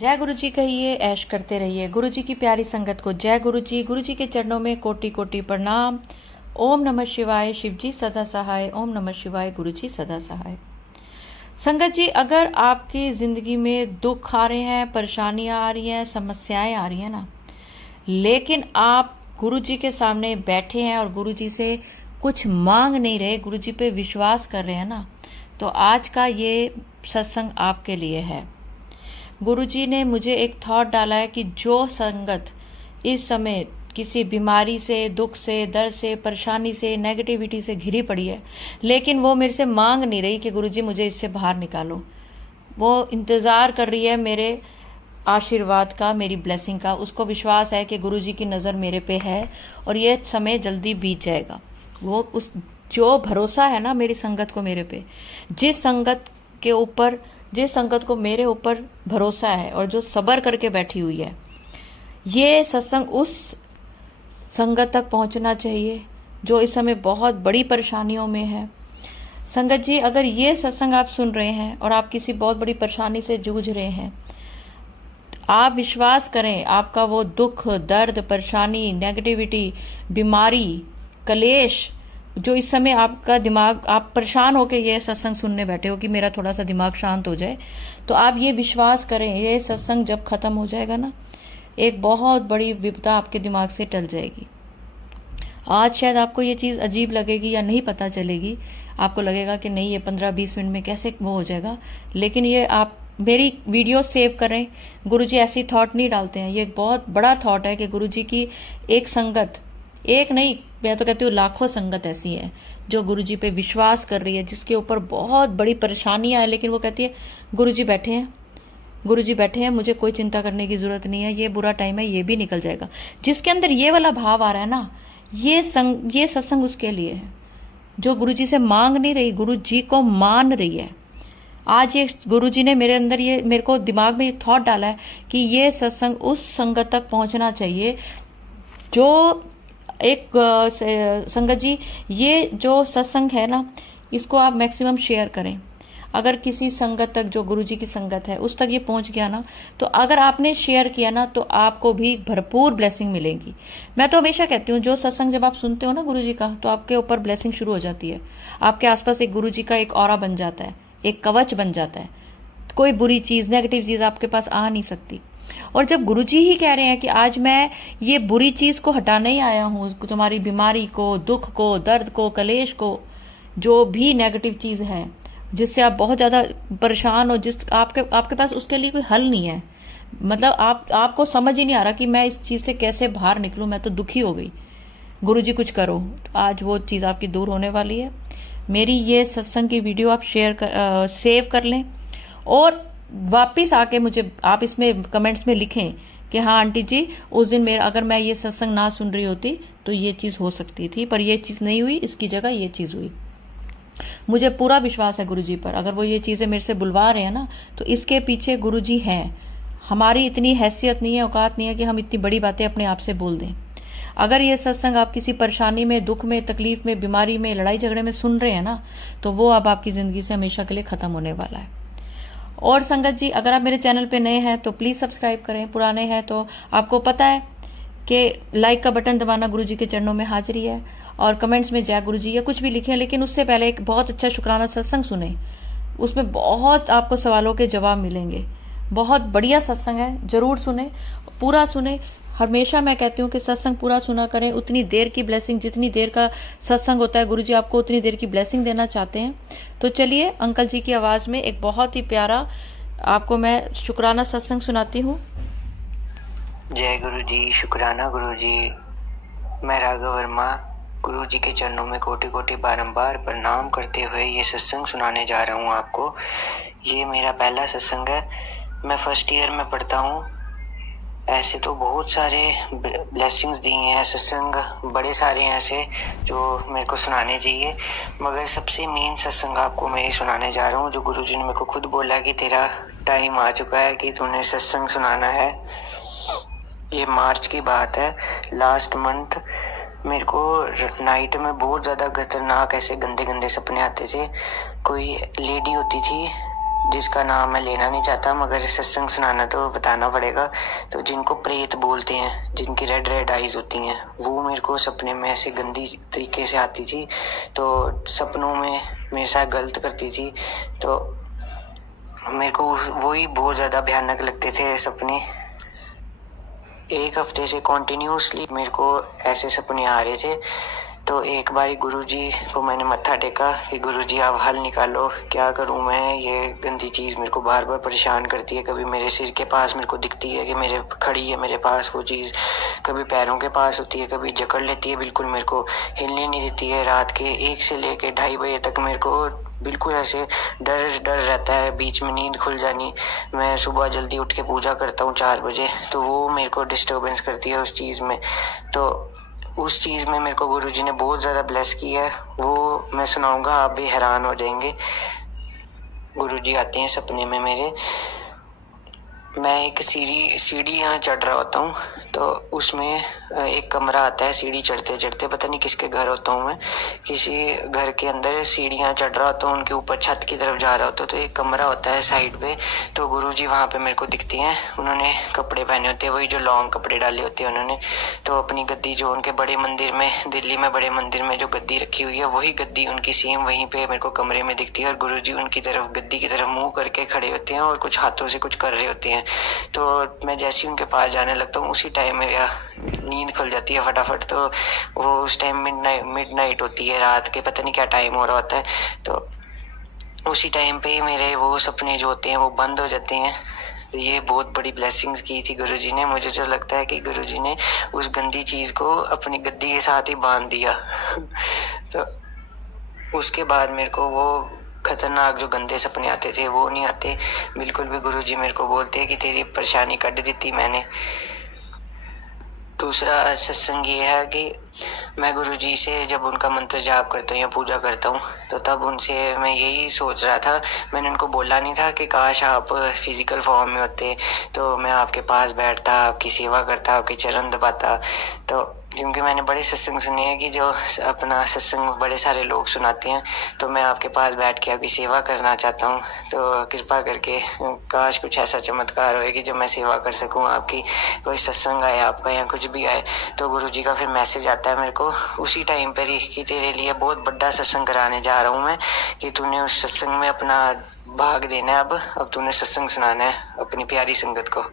जय गुरु जी कहिए, ऐश करते रहिए। गुरु जी की प्यारी संगत को जय गुरु जी के चरणों में कोटि कोटि प्रणाम। ओम नमः शिवाय, शिव जी सदा सहाय। ओम नमः शिवाय, गुरु जी सदा सहाय। संगत जी, अगर आपकी जिंदगी में दुख आ रहे हैं, परेशानियां आ रही हैं, समस्याएं आ रही हैं ना, लेकिन आप गुरु जी के सामने बैठे हैं और गुरु जी से कुछ मांग नहीं रहे, गुरु जी पे विश्वास कर रहे हैं ना, तो आज का ये सत्संग आपके लिए है। गुरुजी ने मुझे एक थॉट डाला है कि जो संगत इस समय किसी बीमारी से, दुख से, दर्द से, परेशानी से, नेगेटिविटी से घिरी पड़ी है, लेकिन वो मेरे से मांग नहीं रही कि गुरुजी मुझे इससे बाहर निकालो। वो इंतज़ार कर रही है मेरे आशीर्वाद का, मेरी ब्लेसिंग का। उसको विश्वास है कि गुरुजी की नज़र मेरे पे है और ये समय जल्दी बीत जाएगा। वो उस जो भरोसा है ना मेरी संगत को मेरे पे, जिस संगत को मेरे ऊपर भरोसा है और जो सब्र करके बैठी हुई है, ये सत्संग उस संगत तक पहुंचना चाहिए जो इस समय बहुत बड़ी परेशानियों में है। संगत जी, अगर ये सत्संग आप सुन रहे हैं और आप किसी बहुत बड़ी परेशानी से जूझ रहे हैं, आप विश्वास करें, आपका वो दुख, दर्द, परेशानी, नेगेटिविटी, बीमारी, कलेश, जो इस समय आपका दिमाग, आप परेशान होकर ये सत्संग सुनने बैठे हो कि मेरा थोड़ा सा दिमाग शांत हो जाए, तो आप ये विश्वास करें, ये सत्संग जब खत्म हो जाएगा ना, एक बहुत बड़ी विपदा आपके दिमाग से टल जाएगी। आज शायद आपको ये चीज़ अजीब लगेगी या नहीं पता चलेगी, आपको लगेगा कि नहीं, ये 15-20 मिनट में कैसे वो हो जाएगा, लेकिन ये आप मेरी वीडियो सेव करें। गुरुजी ऐसी थॉट नहीं डालते हैं, ये एक बहुत बड़ा थॉट है कि गुरुजी की एक संगत, एक नहीं, मैं तो कहती हूँ लाखों संगत ऐसी है जो गुरुजी पे विश्वास कर रही है, जिसके ऊपर बहुत बड़ी परेशानियां है, लेकिन वो कहती है गुरुजी बैठे हैं, मुझे कोई चिंता करने की जरूरत नहीं है, ये बुरा टाइम है, ये भी निकल जाएगा। जिसके अंदर ये वाला भाव आ रहा है ना, ये सत्संग उसके लिए है, जो गुरुजी से मांग नहीं रही, गुरुजी को मान रही है। आज ये गुरुजी ने मेरे अंदर, ये मेरे को दिमाग में ये थॉट डाला है कि ये सत्संग उस संगत तक पहुंचना चाहिए जो एक संगत जी, ये जो सत्संग है ना, इसको आप मैक्सिमम शेयर करें। अगर किसी संगत तक, जो गुरुजी की संगत है, उस तक ये पहुंच गया ना, तो अगर आपने शेयर किया ना, तो आपको भी भरपूर ब्लेसिंग मिलेगी। मैं तो हमेशा कहती हूँ, जो सत्संग जब आप सुनते हो ना गुरुजी का, तो आपके ऊपर ब्लेसिंग शुरू हो जाती है। आपके आसपास एक गुरुजी का एक ऑरा बन जाता है, एक कवच बन जाता है। कोई बुरी चीज़, नेगेटिव चीज़ आपके पास आ नहीं सकती। और जब गुरुजी ही कह रहे हैं कि आज मैं ये बुरी चीज को हटाने ही आया हूँ, तुम्हारी बीमारी को, दुख को, दर्द को, कलेश को, जो भी नेगेटिव चीज है जिससे आप बहुत ज्यादा परेशान हो, जिस आपके पास उसके लिए कोई हल नहीं है, मतलब आपको समझ ही नहीं आ रहा कि मैं इस चीज से कैसे बाहर निकलूं, मैं तो दुखी हो गई, गुरुजी कुछ करो, तो आज वो चीज आपकी दूर होने वाली है। मेरी ये सत्संग की वीडियो आप सेव कर लें और वापिस आके मुझे आप इसमें कमेंट्स में लिखें कि हाँ आंटी जी, उस दिन मेरा, अगर मैं ये सत्संग ना सुन रही होती तो ये चीज़ हो सकती थी, पर ये चीज़ नहीं हुई, इसकी जगह ये चीज़ हुई। मुझे पूरा विश्वास है गुरुजी पर। अगर वो ये चीज़ें मेरे से बुलवा रहे हैं ना, तो इसके पीछे गुरुजी हैं। हमारी इतनी हैसियत नहीं है, औकात नहीं है कि हम इतनी बड़ी बातें अपने आप से बोल दें। अगर ये सत्संग आप किसी परेशानी में, दुख में, तकलीफ में, बीमारी में, लड़ाई झगड़े में सुन रहे हैं ना, तो वो अब आपकी ज़िंदगी से हमेशा के लिए ख़त्म होने वाला है। और संगत जी, अगर आप मेरे चैनल पे नए हैं तो प्लीज़ सब्सक्राइब करें, पुराने हैं तो आपको पता है कि लाइक का बटन दबाना गुरुजी के चरणों में हाजिरी है, और कमेंट्स में जय गुरुजी या कुछ भी लिखें, लेकिन उससे पहले एक बहुत अच्छा शुक्राना सत्संग सुने। उसमें बहुत आपको सवालों के जवाब मिलेंगे। बहुत बढ़िया सत्संग है, जरूर सुने, पूरा सुने। हमेशा मैं कहती हूँ कि सत्संग पूरा सुना करें, उतनी देर की ब्लेसिंग, जितनी देर का सत्संग होता है गुरुजी आपको उतनी देर की ब्लेसिंग देना चाहते हैं। तो चलिए अंकल जी की आवाज़ में एक बहुत ही प्यारा आपको मैं शुक्राना सत्संग सुनाती हूँ। जय गुरु जी, शुक्राना गुरु जी। मैं राघव वर्मा गुरु जी के चरणों में कोटि कोटि बारंबार प्रणाम करते हुए ये सत्संग सुनाने जा रहा हूँ आपको। ये मेरा पहला सत्संग है, मैं फर्स्ट ईयर में पढ़ता हूँ। ऐसे तो बहुत सारे ब्लेसिंग्स दी हैं, सत्संग बड़े सारे हैं ऐसे जो मेरे को सुनाने चाहिए, मगर सबसे मेन सत्संग आपको मैं ये सुनाने जा रहा हूँ जो गुरुजी ने मेरे को खुद बोला कि तेरा टाइम आ चुका है कि तूने सत्संग सुनाना है। ये मार्च की बात है, लास्ट मंथ। मेरे को नाइट में बहुत ज़्यादा खतरनाक ऐसे गंदे गंदे सपने आते थे। कोई लेडी होती थी जिसका नाम मैं लेना नहीं चाहता, मगर सत्संग सुनाना तो बताना पड़ेगा। तो जिनको प्रेत बोलते हैं, जिनकी रेड रेड आइज होती हैं, वो मेरे को सपने में ऐसे गंदी तरीके से आती थी। तो सपनों में मेरे साथ गलत करती थी। तो मेरे को वही बहुत ज़्यादा भयानक लगते थे सपने। एक हफ्ते से कॉन्टिन्यूसली मेरे को ऐसे सपने आ रहे थे। तो एक बारी गुरुजी को मैंने मत्था टेका कि गुरुजी आप हल निकालो, क्या करूं मैं, ये गंदी चीज़ मेरे को बार बार परेशान करती है। कभी मेरे सिर के पास मेरे को दिखती है कि मेरे खड़ी है मेरे पास वो चीज़, कभी पैरों के पास होती है, कभी जकड़ लेती है, बिल्कुल मेरे को हिलने नहीं देती है। रात के 1 से लेके 2:30 बजे तक मेरे को बिल्कुल ऐसे डर डर रहता है, बीच में नींद खुल जानी। मैं सुबह जल्दी उठ के पूजा करता हूँ 4 बजे, तो वो मेरे को डिस्टर्बेंस करती है उस चीज़ में। तो उस चीज़ में मेरे को गुरुजी ने बहुत ज़्यादा ब्लेस किया है, वो मैं सुनाऊंगा, आप भी हैरान हो जाएंगे। गुरुजी आते हैं सपने में मेरे। मैं एक सीढ़ी यहाँ चढ़ रहा होता हूँ, तो उसमें एक कमरा आता है। सीढ़ी चढ़ते चढ़ते पता नहीं किसके घर होता हूँ मैं, किसी घर के अंदर सीढ़ियाँ चढ़ रहा होता हूँ, उनके ऊपर छत की तरफ जा रहा होता हूँ। तो एक कमरा होता है साइड पे, तो गुरुजी वहाँ पे मेरे को दिखते हैं। उन्होंने कपड़े पहने होते हैं, वही जो लॉन्ग कपड़े डाले होते हैं उन्होंने। तो अपनी गद्दी जो उनके बड़े मंदिर में, दिल्ली में बड़े मंदिर में जो गद्दी रखी हुई है, वही गद्दी उनकी सेम वहीं पे मेरे को कमरे में दिखती है। और गुरुजी उनकी तरफ, गद्दी की तरफ मुँह करके खड़े होते हैं और कुछ हाथों से कुछ कर रहे होते हैं। तो मैं जैसे ही उनके पास जाने लगता हूँ, उसी टाइम मेरा नींद खुल जाती है फटाफट। तो वो उस टाइम मिडनाइट होती है, रात के पता नहीं क्या टाइम हो रहा होता है। तो उसी टाइम पे ही मेरे वो सपने जो होते हैं वो बंद हो जाते हैं। तो ये बहुत बड़ी ब्लेसिंग्स की थी गुरुजी ने। मुझे जो लगता है कि गुरुजी ने उस गंदी चीज़ को अपनी गद्दी के साथ ही बांध दिया। तो उसके बाद मेरे को वो खतरनाक जो गंदे सपने आते थे वो नहीं आते बिल्कुल भी। गुरुजी मेरे को बोलते हैं कि तेरी परेशानी कट दी थी मैंने। दूसरा सत्संग ये है कि मैं गुरुजी से जब उनका मंत्र जाप करता हूँ या पूजा करता हूँ, तो तब उनसे मैं यही सोच रहा था। मैंने उनको बोला नहीं था कि काश आप फिजिकल फॉर्म में होते तो मैं आपके पास बैठता, आपकी सेवा करता, आपके चरण दबाता। तो क्योंकि मैंने बड़े सत्संग सुने हैं कि जो अपना सत्संग बड़े सारे लोग सुनाते हैं, तो मैं आपके पास बैठ के आपकी सेवा करना चाहता हूँ। तो कृपा करके काश कुछ ऐसा चमत्कार होए कि जो मैं सेवा कर सकूँ आपकी, कोई सत्संग आए आपका या कुछ भी आए। तो गुरुजी का फिर मैसेज आता है मेरे को उसी टाइम पर ही कि तेरे लिए बहुत बड़ा सत्संग कराने जा रहा हूँ मैं, कि तूने उस सत्संग में अपना भाग देना है। अब तूने सत्संग सुनाना है अपनी प्यारी संगत को।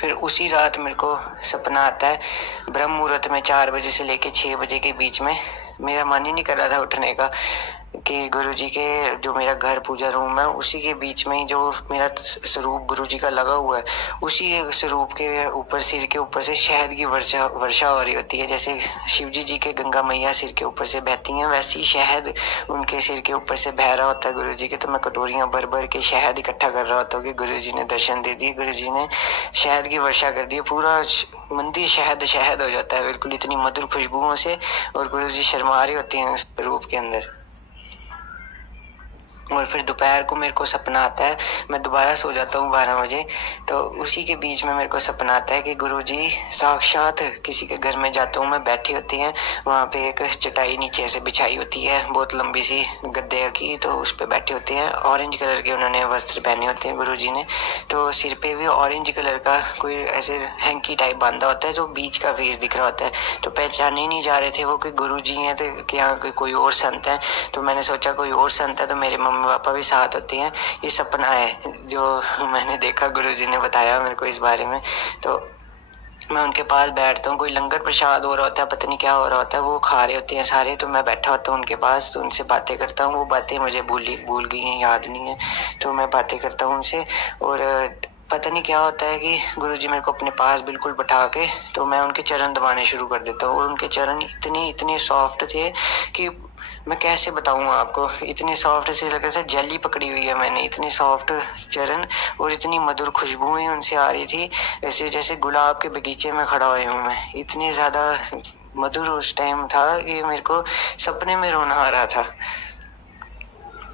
फिर उसी रात मेरे को सपना आता है, ब्रह्म मुहूर्त में 4 बजे से लेके 6 बजे के बीच में। मेरा मन ही नहीं कर रहा था उठने का, कि गुरुजी के जो मेरा घर पूजा रूम है उसी के बीच में ही जो मेरा स्वरूप गुरुजी का लगा हुआ है, उसी स्वरूप के ऊपर, सिर के ऊपर से शहद की वर्षा हो रही होती है। जैसे शिवजी जी के गंगा मैया सिर के ऊपर से बहती हैं, वैसी शहद उनके सिर के ऊपर से बह रहा होता है गुरुजी के। तो मैं कटोरियां भर भर के शहद इकट्ठा कर रहा होता हूँ कि गुरुजी ने दर्शन दे दिए, गुरुजी ने शहद की वर्षा कर दी। पूरा मंदिर शहद शहद हो जाता है बिल्कुल, इतनी मधुर खुशबुओं से। और गुरुजी शर्मा रही होती हैं उस रूप के अंदर। और फिर दोपहर को मेरे को सपना आता है, मैं दोबारा सो जाता हूँ 12 बजे। तो उसी के बीच में मेरे को सपना आता है कि गुरुजी साक्षात किसी के घर में जाता हूँ मैं, बैठे होते हैं वहाँ पे, एक चटाई नीचे से बिछाई होती है बहुत लंबी सी गद्दे की, तो उस पे बैठे होते हैं। ऑरेंज कलर के उन्होंने वस्त्र पहने होते हैं गुरुजी ने। तो सिर पे भी ऑरेंज कलर का कोई ऐसे हैंकी टाइप बांधा होता है, जो बीच का फेस दिख रहा होता है। तो पहचाने नहीं जा रहे थे वो कि गुरुजी हैं, तो कि यहाँ कोई और संत है। तो मैंने सोचा कोई और संत है तो मेरे मम्मी पापा भी साथ होते हैं। ये सपना है जो मैंने देखा, गुरुजी ने बताया मेरे को इस बारे में। तो मैं उनके पास बैठता हूँ, कोई लंगर प्रसाद हो रहा होता है, पता नहीं क्या हो रहा होता है, वो खा रहे होते हैं सारे। तो मैं बैठा होता हूँ उनके पास, तो उनसे बातें करता हूँ। वो बातें मुझे भूल गई हैं, याद नहीं है। तो मैं बातें करता हूँ उनसे, और पता नहीं क्या होता है कि गुरुजी मेरे को अपने पास बिल्कुल बैठा के, तो मैं उनके चरण दबाने शुरू कर देता हूँ। और उनके चरण इतने सॉफ्ट थे कि मैं कैसे बताऊँ आपको, इतने सॉफ्ट से लग रहा था जेली पकड़ी हुई है मैंने, इतने सॉफ्ट चरण। और इतनी मधुर खुशबुएं उनसे आ रही थी, ऐसे जैसे गुलाब के बगीचे में खड़ा हुआ हूँ मैं। इतनी ज़्यादा मधुर उस टाइम था कि मेरे को सपने में रोना आ रहा था।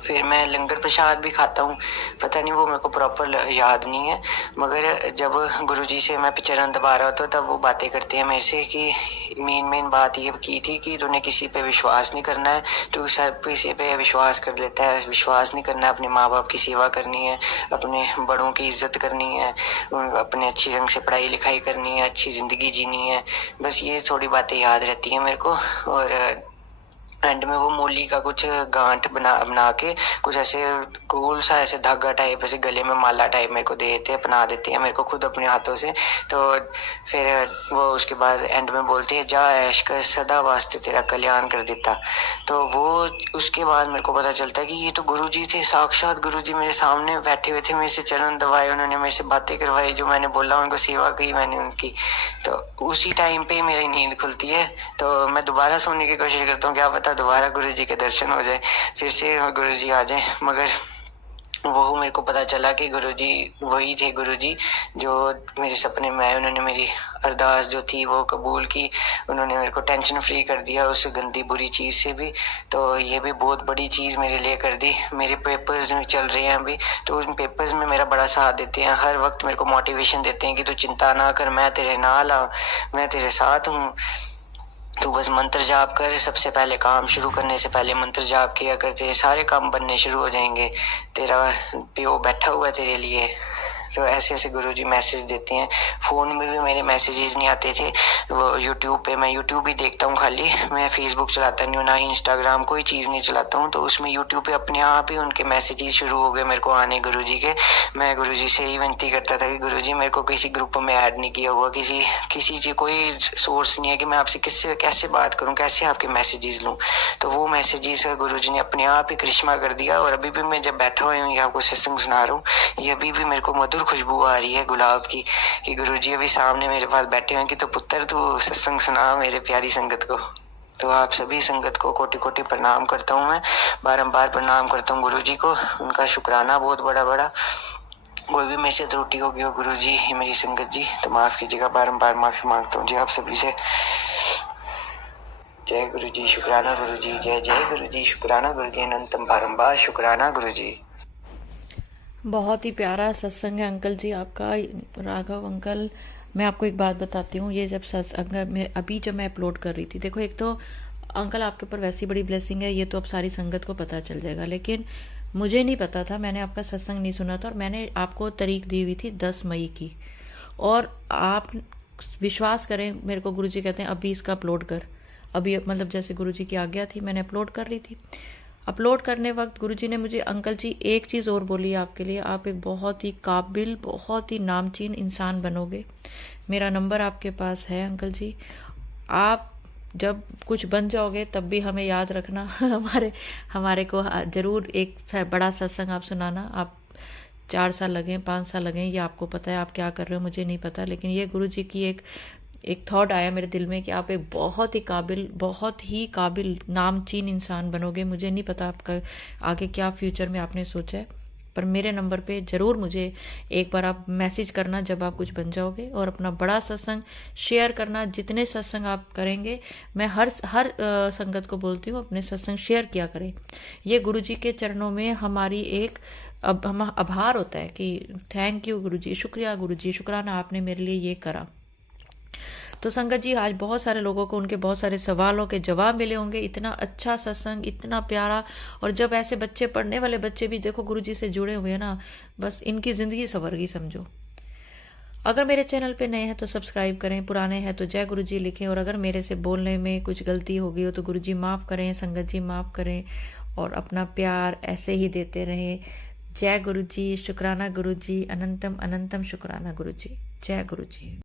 फिर मैं लंगर प्रसाद भी खाता हूँ, पता नहीं वो मेरे को प्रॉपर याद नहीं है, मगर जब गुरुजी से मैं चरण दबा रहा होता तब वो बातें करते हैं मेरे से कि मेन बात ये की थी कि तूने किसी पे विश्वास नहीं करना है, तू सब किसी पे विश्वास कर लेता है, विश्वास नहीं करना है, अपने माँ बाप की सेवा करनी है, अपने बड़ों की इज्जत करनी है, अपने अच्छी ढंग से पढ़ाई लिखाई करनी है, अच्छी ज़िंदगी जीनी है। बस ये थोड़ी बातें याद रहती हैं मेरे को। और एंड में वो मूली का कुछ गांठ बना के कुछ ऐसे गोल सा ऐसे धागा टाइप ऐसे गले में माला टाइप मेरे को दे देते हैं, अपना देते हैं मेरे को खुद अपने हाथों से। तो फिर वो उसके बाद एंड में बोलती है जा ऐश कर सदा वास्ते तेरा कल्याण कर देता। तो वो उसके बाद मेरे को पता चलता है कि ये तो गुरुजी थे, साक्षात गुरुजी मेरे सामने बैठे हुए थे, मेरे से चरण दबाए, उन्होंने मेरे से बातें करवाई, जो मैंने बोला उनको सेवा की मैंने उनकी। तो उसी टाइम पे मेरी नींद खुलती है, तो मैं दोबारा सोने की कोशिश करता हूँ, क्या पता दोबारा गुरुजी के दर्शन हो जाए, फिर से गुरुजी आ जाए। मगर वो मेरे को पता चला कि गुरुजी वही थे, गुरुजी जो मेरे सपने में आए, उन्होंने मेरी अरदास जो थी वो कबूल की, उन्होंने मेरे को टेंशन फ्री कर दिया उस गंदी बुरी चीज़ से भी। तो ये भी बहुत बड़ी चीज़ मेरे लिए कर दी। मेरे पेपर्स में चल रहे हैं अभी, तो उन पेपर्स में मेरा बड़ा साथ देते हैं, हर वक्त मेरे को मोटिवेशन देते हैं कि तू चिंता ना कर, मैं तेरे नाल हूँ, मैं तेरे साथ हूँ, तू बस मंत्र जाप कर। सबसे पहले काम शुरू करने से पहले मंत्र जाप किया कर, तेरे सारे काम बनने शुरू हो जाएंगे, तेरा पियो बैठा हुआ है तेरे लिए। तो ऐसे ऐसे गुरुजी मैसेज देते हैं। फ़ोन में भी मेरे मैसेजेस नहीं आते थे, वो यूट्यूब पे मैं यूट्यूब ही देखता हूँ खाली, मैं फेसबुक चलाता नहीं हूँ, ना इंस्टाग्राम, कोई चीज़ नहीं चलाता हूँ। तो उसमें यूट्यूब पे अपने आप ही उनके मैसेजेस शुरू हो गए मेरे को आने गुरुजी के। मैं गुरुजी से ही विनती करता था कि गुरुजी मेरे को किसी ग्रुप में ऐड नहीं किया हुआ, किसी चीज़ कोई सोर्स नहीं है कि मैं आपसे कैसे बात करूँ, कैसे आपके मैसेजेस लूँ। तो वो मैसेजेस गुरुजी ने अपने आप ही करिश्मा कर दिया। और अभी भी मैं जब बैठा हुआ हूँ, आपको सत्संग सुना रहा हूँ, ये अभी भी मेरे को मधुर खुशबू आ रही है गुलाब की, कि गुरुजी अभी सामने मेरे पास बैठे हैं कि तो पुत्र तू सत्संग सुना मेरे प्यारी संगत को। तो आप सभी संगत को कोटि कोटि प्रणाम करता हूँ, मैं बारंबार प्रणाम करता हूँ गुरुजी को, उनका शुक्राना बहुत बड़ा। कोई भी मेरे से त्रुटि होगी हो गुरुजी, मेरी संगत जी, तो माफ कीजिएगा, बारंबार माफी मांगता हूँ जी आप सभी से। जय गुरुजी, शुक्राना गुरुजी, जय जय गुरुजी, शुक्राना गुरुजी, अनंतम बारंबार शुक्राना गुरुजी। बहुत ही प्यारा सत्संग है अंकल जी आपका, राघव अंकल। मैं आपको एक बात बताती हूँ, ये जब अभी जब मैं अपलोड कर रही थी, देखो एक तो अंकल आपके ऊपर वैसी बड़ी ब्लेसिंग है, ये तो अब सारी संगत को पता चल जाएगा, लेकिन मुझे नहीं पता था, मैंने आपका सत्संग नहीं सुना था, और मैंने आपको तारीख दी हुई थी 10 मई की, और आप विश्वास करें, मेरे को गुरुजी कहते हैं अभी इसका अपलोड कर, अभी मतलब जैसे गुरुजी की आज्ञा थी मैंने अपलोड कर रही थी। अपलोड करने वक्त गुरुजी ने मुझे, अंकल जी एक चीज़ और बोली आपके लिए, आप एक बहुत ही काबिल, बहुत ही नामचीन इंसान बनोगे, मेरा नंबर आपके पास है अंकल जी, आप जब कुछ बन जाओगे तब भी हमें याद रखना, हमारे को ज़रूर एक बड़ा सत्संग आप सुनाना। आप 4 साल लगें, 5 साल लगें, ये आपको पता है, आप क्या कर रहे हो मुझे नहीं पता, लेकिन ये गुरुजी की एक थॉट आया मेरे दिल में कि आप एक बहुत ही काबिल नामचीन इंसान बनोगे। मुझे नहीं पता आपका आगे क्या फ्यूचर में आपने सोचा है, पर मेरे नंबर पे ज़रूर मुझे एक बार आप मैसेज करना जब आप कुछ बन जाओगे, और अपना बड़ा सत्संग शेयर करना। जितने सत्संग आप करेंगे, मैं हर संगत को बोलती हूँ अपने सत्संग शेयर किया करें। ये गुरुजी के चरणों में हमारी हम आभार होता है कि थैंक यू गुरुजी, शुक्रिया गुरुजी, शुक्राना आपने मेरे लिए ये करा। तो संगत जी, आज बहुत सारे लोगों को उनके बहुत सारे सवालों के जवाब मिले होंगे। इतना अच्छा सत्संग, इतना प्यारा, और जब ऐसे बच्चे, पढ़ने वाले बच्चे भी देखो गुरुजी से जुड़े हुए हैं ना, बस इनकी ज़िंदगी संवर गई समझो। अगर मेरे चैनल पे नए हैं तो सब्सक्राइब करें, पुराने हैं तो जय गुरुजी लिखें, और अगर मेरे से बोलने में कुछ गलती हो गई हो तो गुरुजी माफ़ करें, संगत जी माफ़ करें, और अपना प्यार ऐसे ही देते रहें। जय गुरुजी, शुक्राना गुरुजी, अनंतम अनंतम शुक्राना गुरुजी, जय गुरुजी।